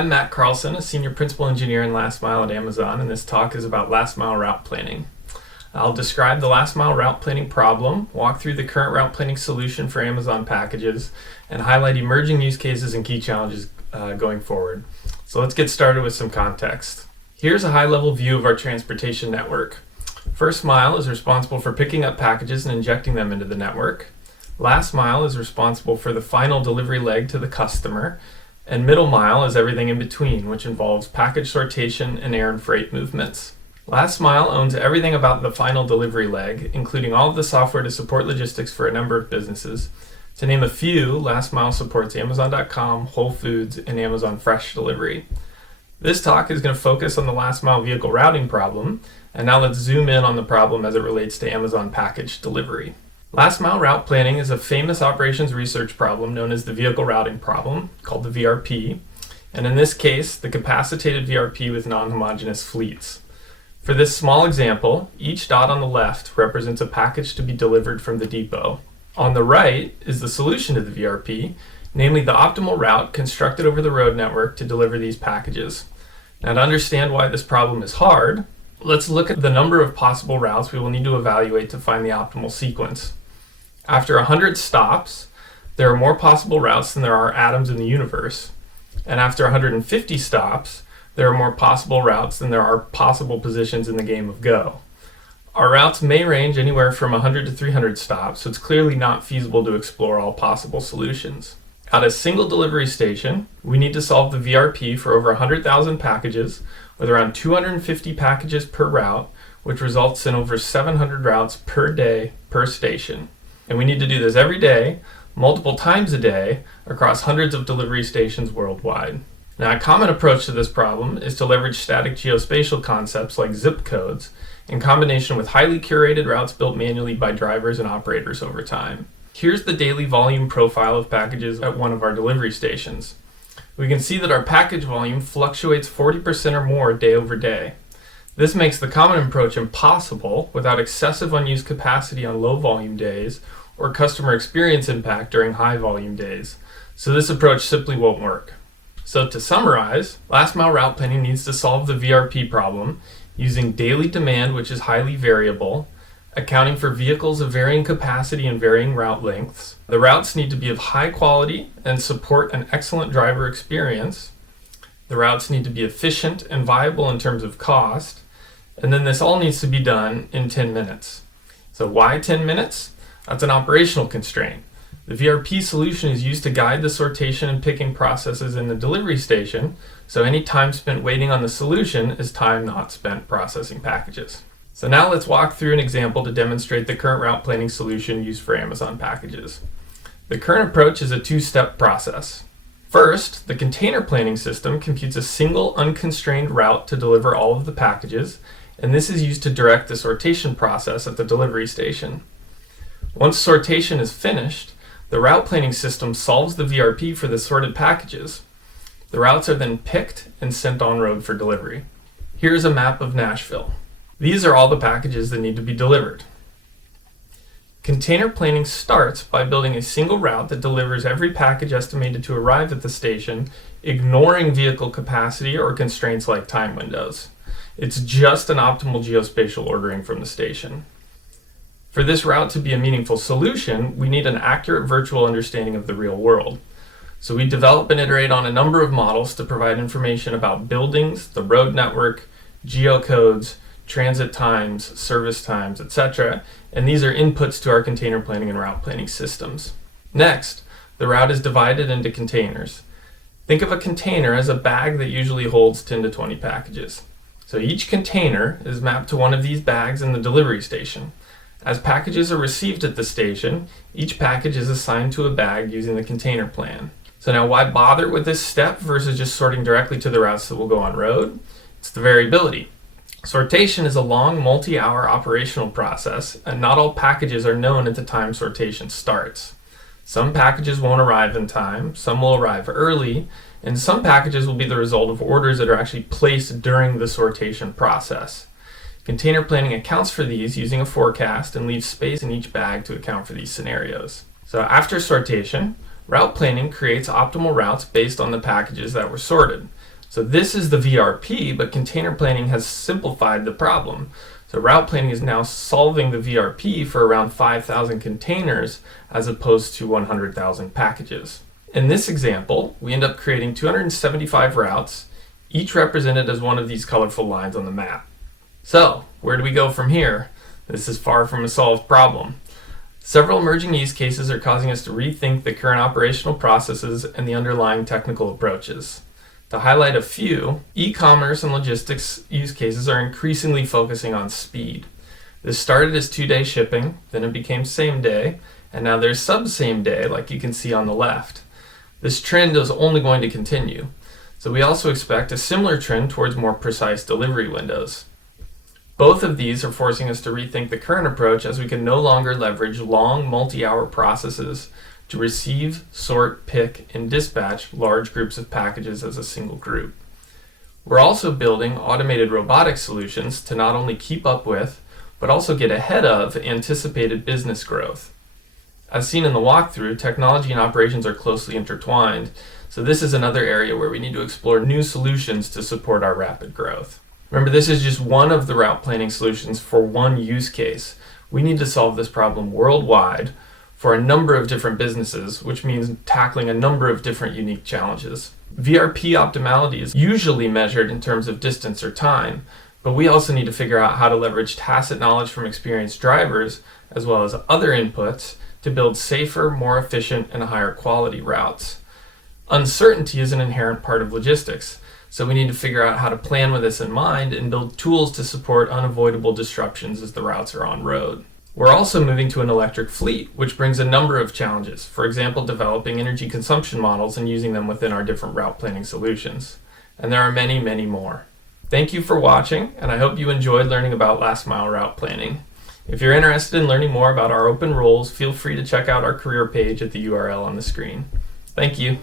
I'm Matt Carlson, a Senior Principal Engineer in Last Mile at Amazon, and this talk is about last mile route planning. I'll describe the last mile route planning problem, walk through the current route planning solution for Amazon packages, and highlight emerging use cases and key challenges going forward. So let's get started with some context. Here's a high-level view of our transportation network. First mile is responsible for picking up packages and injecting them into the network. Last mile is responsible for the final delivery leg to the customer. And middle mile is everything in between, which involves package sortation and air and freight movements. Last mile owns everything about the final delivery leg, including all of the software to support logistics for a number of businesses. To name a few, Last Mile supports Amazon.com, Whole Foods, and Amazon Fresh Delivery. This talk is going to focus on the last mile vehicle routing problem, and now let's zoom in on the problem as it relates to Amazon package delivery. Last mile route planning is a famous operations research problem known as the vehicle routing problem, called the VRP, and in this case, the capacitated VRP with non-homogeneous fleets. For this small example, each dot on the left represents a package to be delivered from the depot. On the right is the solution to the VRP, namely the optimal route constructed over the road network to deliver these packages. Now, to understand why this problem is hard, let's look at the number of possible routes we will need to evaluate to find the optimal sequence. After 100 stops, there are more possible routes than there are atoms in the universe. And after 150 stops, there are more possible routes than there are possible positions in the game of Go. Our routes may range anywhere from 100 to 300 stops, so it's clearly not feasible to explore all possible solutions. At a single delivery station, we need to solve the VRP for over 100,000 packages with around 250 packages per route, which results in over 700 routes per day per station. And we need to do this every day, multiple times a day, across hundreds of delivery stations worldwide. Now, a common approach to this problem is to leverage static geospatial concepts like zip codes in combination with highly curated routes built manually by drivers and operators over time. Here's the daily volume profile of packages at one of our delivery stations. We can see that our package volume fluctuates 40% or more day over day. This makes the common approach impossible without excessive unused capacity on low volume days or customer experience impact during high volume days. So this approach simply won't work. So to summarize, last mile route planning needs to solve the VRP problem using daily demand, which is highly variable, accounting for vehicles of varying capacity and varying route lengths. The routes need to be of high quality and support an excellent driver experience. The routes need to be efficient and viable in terms of cost. And then this all needs to be done in 10 minutes. So why 10 minutes? That's an operational constraint. The VRP solution is used to guide the sortation and picking processes in the delivery station, so any time spent waiting on the solution is time not spent processing packages. So now let's walk through an example to demonstrate the current route planning solution used for Amazon packages. The current approach is a two-step process. First, the container planning system computes a single unconstrained route to deliver all of the packages, and this is used to direct the sortation process at the delivery station. Once sortation is finished, the route planning system solves the VRP for the sorted packages. The routes are then picked and sent on road for delivery. Here's a map of Nashville. These are all the packages that need to be delivered. Container planning starts by building a single route that delivers every package estimated to arrive at the station, ignoring vehicle capacity or constraints like time windows. It's just an optimal geospatial ordering from the station. For this route to be a meaningful solution, we need an accurate virtual understanding of the real world. So we develop and iterate on a number of models to provide information about buildings, the road network, geocodes, transit times, service times, etc. And these are inputs to our container planning and route planning systems. Next, the route is divided into containers. Think of a container as a bag that usually holds 10 to 20 packages. So each container is mapped to one of these bags in the delivery station. As packages are received at the station, each package is assigned to a bag using the container plan. So now why bother with this step versus just sorting directly to the routes that will go on road? It's the variability. Sortation is a long, multi-hour operational process, and not all packages are known at the time sortation starts. Some packages won't arrive in time, some will arrive early, and some packages will be the result of orders that are actually placed during the sortation process. Container planning accounts for these using a forecast and leaves space in each bag to account for these scenarios. So after sortation, route planning creates optimal routes based on the packages that were sorted. So this is the VRP, but container planning has simplified the problem. So route planning is now solving the VRP for around 5,000 containers as opposed to 100,000 packages. In this example, we end up creating 275 routes, each represented as one of these colorful lines on the map. So, where do we go from here? This is far from a solved problem. Several emerging use cases are causing us to rethink the current operational processes and the underlying technical approaches. To highlight a few, e-commerce and logistics use cases are increasingly focusing on speed. This started as 2-day shipping, then it became same day, and now there's sub-same day, like you can see on the left. This trend is only going to continue. So we also expect a similar trend towards more precise delivery windows. Both of these are forcing us to rethink the current approach, as we can no longer leverage long multi-hour processes to receive, sort, pick, and dispatch large groups of packages as a single group. We're also building automated robotic solutions to not only keep up with, but also get ahead of anticipated business growth. As seen in the walkthrough, technology and operations are closely intertwined, so this is another area where we need to explore new solutions to support our rapid growth. Remember, this is just one of the route planning solutions for one use case. We need to solve this problem worldwide for a number of different businesses, which means tackling a number of different unique challenges. VRP optimality is usually measured in terms of distance or time, but we also need to figure out how to leverage tacit knowledge from experienced drivers, as well as other inputs, to build safer, more efficient, and higher quality routes. Uncertainty is an inherent part of logistics, so we need to figure out how to plan with this in mind and build tools to support unavoidable disruptions as the routes are on road. We're also moving to an electric fleet, which brings a number of challenges. For example, developing energy consumption models and using them within our different route planning solutions. And there are many, many more. Thank you for watching, and I hope you enjoyed learning about last mile route planning. If you're interested in learning more about our open roles, feel free to check out our career page at the URL on the screen. Thank you.